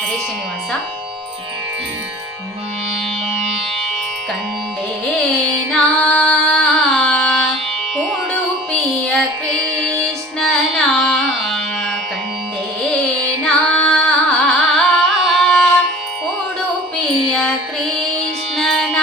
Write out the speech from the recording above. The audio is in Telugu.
ಹರೇ ಶ್ರೀನಿವಾಸ ಕಂಡೇನಾ ಉಡುಪಿಯ ಕೃಷ್ಣನ ಕಂಡೇನಾ ಉಡುಪಿಯ ಕೃಷ್ಣನ